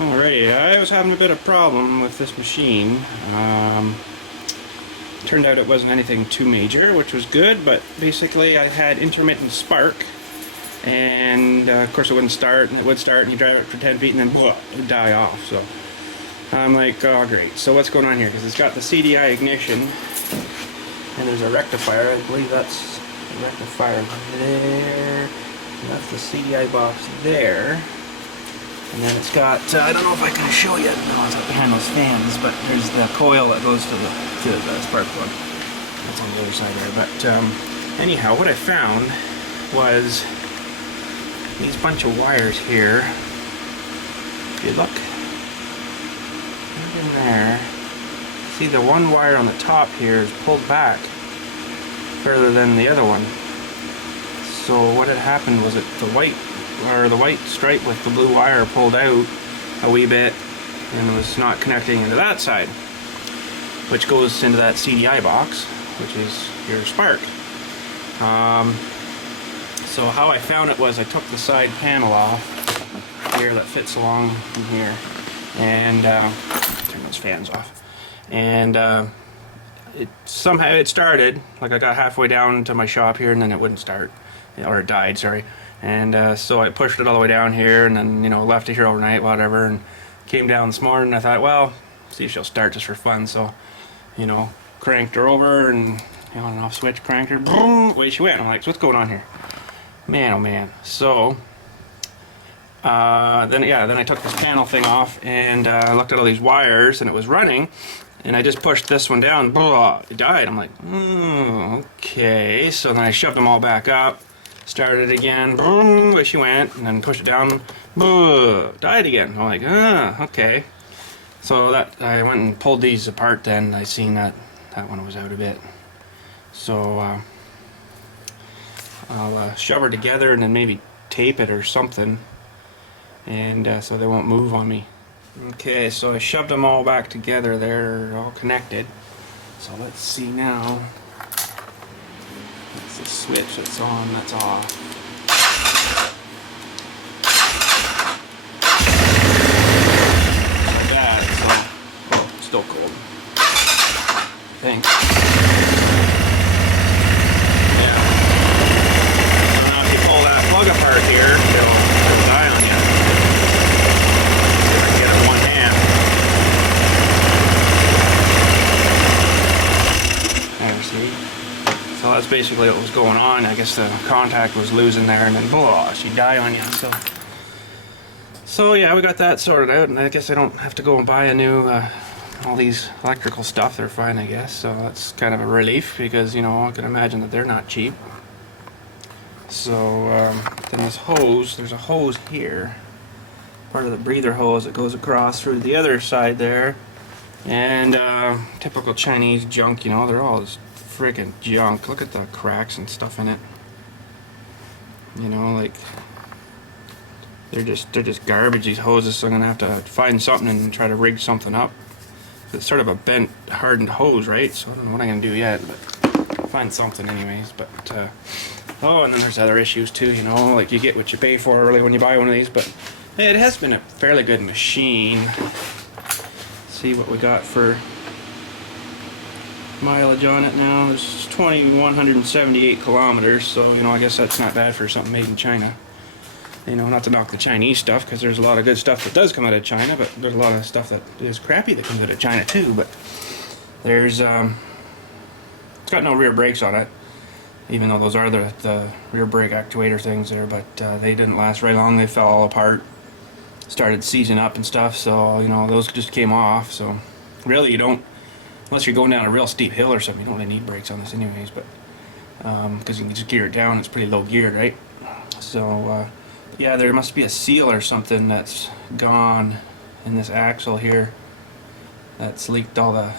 Alrighty, I was having a bit of problem with this machine. Turned out it wasn't anything too major, which was good, but basically I had intermittent spark, and of course it wouldn't start, and it would start, and you drive it for 10 feet, and then blah, it would die off. So I'm like, oh great, so what's going on here? Because it's got the CDI ignition, and there's a rectifier. I believe that's the rectifier there, and that's the CDI box there. And then it's got, I don't know if I can show you, no, it's behind those fans, but there's the coil that goes to the spark plug. That's on the other side there. But anyhow, what I found was these bunch of wires here. If you look right in there, see the one wire on the top here is pulled back further than the other one. So what had happened was that the white stripe with the blue wire pulled out a wee bit and was not connecting into that side, which goes into that CDI box, which is your spark. So how I found it was I took the side panel off here that fits along from here, and turn those fans off, and somehow it started. Like I got halfway down to my shop here and then it wouldn't start, or it died, sorry. And so I pushed it all the way down here, and then, you know, left it here overnight, whatever, and came down this morning, and I thought, well, see if she'll start just for fun. So, you know, cranked her over, and, you know, on and off switch, cranked her, boom, away she went. I'm like, so what's going on here? Man, oh man. So, then I took this panel thing off, and looked at all these wires, and it was running, and I just pushed this one down, blah, it died. I'm like, okay. So then I shoved them all back up, started again, boom, away she went, and then pushed it down, boom, died again. I'm like, okay. So that I went and pulled these apart. Then I seen that one was out a bit. So I'll shove her together and then maybe tape it or something, and so they won't move on me. Okay, so I shoved them all back together. They're all connected. So let's see now. That's the switch that's on, that's off. Like that, so, oh, still cold. I think. Yeah. I don't know if you pull that plug apart here, it'll die on you. See if I can get it in one hand. There, see? So that's basically what was going on. I guess the contact was losing there, and then blah, she died on you. So yeah, we got that sorted out, and I guess I don't have to go and buy a new all these electrical stuff. They're fine, I guess. So that's kind of a relief, because, you know, I can imagine that they're not cheap. So then this hose, there's a hose here, part of the breather hose that goes across through the other side there, and typical Chinese junk, you know, they're all this freaking junk. Look at the cracks and stuff in it. You know, like they're just garbage, these hoses. So I'm gonna have to find something and try to rig something up. It's sort of a bent, hardened hose, right? So I don't know what I'm gonna do yet, but find something anyways. But oh, and then there's other issues too. You know, like you get what you pay for really when you buy one of these. But hey, it has been a fairly good machine. Let's see what we got for mileage on it now. There's 2,178 kilometers, so, you know, I guess that's not bad for something made in China. You know, not to knock the Chinese stuff, because there's a lot of good stuff that does come out of China, but there's a lot of stuff that is crappy that comes out of China too. But there's it's got no rear brakes on it, even though those are the rear brake actuator things there, but they didn't last very long. They fell all apart, started seizing up and stuff, so, you know, those just came off. So really, you don't, unless you're going down a real steep hill or something, you don't really need brakes on this anyways, but because you can just gear it down. It's pretty low geared, right? So yeah, there must be a seal or something that's gone in this axle here that's leaked all the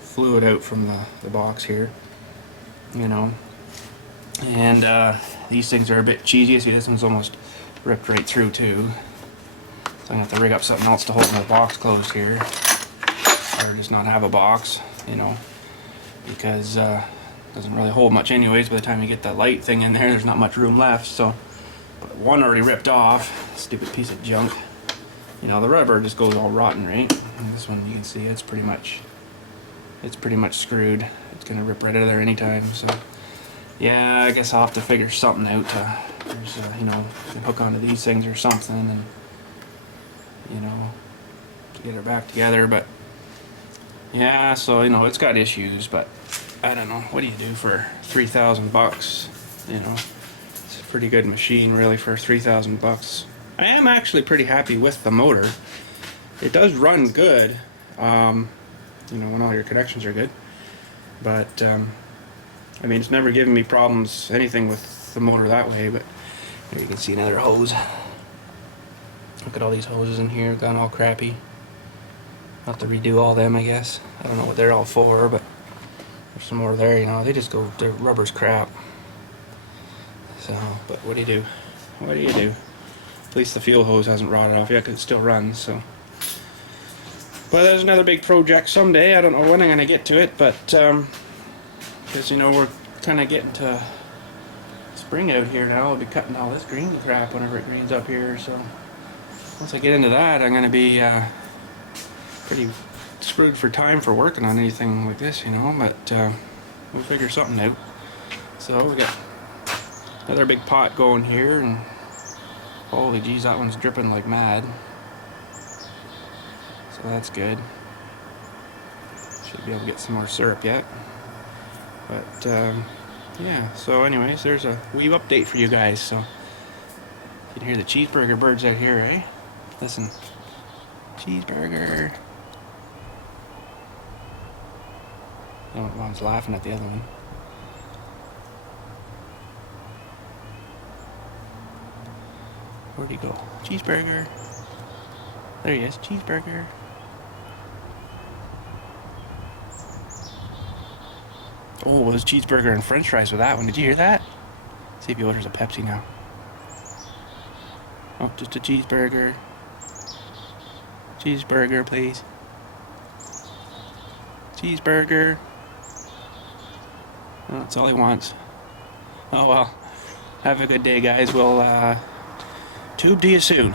fluid out from the box here, you know. And these things are a bit cheesy. See, this one's almost ripped right through too, so I'm gonna have to rig up something else to hold my box closed here, or just not have a box, you know, because it doesn't really hold much anyways. By the time you get that light thing in there, there's not much room left. So, but one already ripped off, stupid piece of junk. you know, the rubber just goes all rotten, right? And this one you can see it's pretty much screwed. It's gonna rip right out of there anytime. So yeah, I guess I'll have to figure something out. There's you know, you can hook onto these things or something, and you know, to get it back together. But yeah, so you know, it's got issues, but I don't know. What do you do for $3,000? You know, it's a pretty good machine, really, for $3,000. I am actually pretty happy with the motor. It does run good, you know, when all your connections are good. But I mean, it's never given me problems, anything with the motor that way. But here you can see another hose. Look at all these hoses in here, gone all crappy. I'll have to redo all them, I guess. I don't know what they're all for, but there's some more there, you know. They just go, the rubber's crap. So, but what do you do? What do you do? At least the fuel hose hasn't rotted off yet, 'cause it still runs, so. But there's another big project someday. I don't know when I'm going to get to it, but, because, you know, we're kind of getting to spring out here now. I'll be cutting all this green crap whenever it greens up here, so. Once I get into that, I'm going to be pretty screwed for time for working on anything like this, you know, but we'll figure something out. So we got another big pot going here, and holy geez, that one's dripping like mad. So that's good. Should be able to get some more syrup yet. But yeah, so anyways, there's a wee update for you guys. So you can hear the cheeseburger birds out here, eh? Listen, cheeseburger. Oh, one's laughing at the other one. Where'd he go? Cheeseburger. There he is, cheeseburger. Oh, it was cheeseburger and french fries with that one. Did you hear that? See if he orders a Pepsi now. Oh, just a cheeseburger. Cheeseburger, please. Cheeseburger. Well, that's all he wants. Oh well. Have a good day, guys. We'll tube to you soon.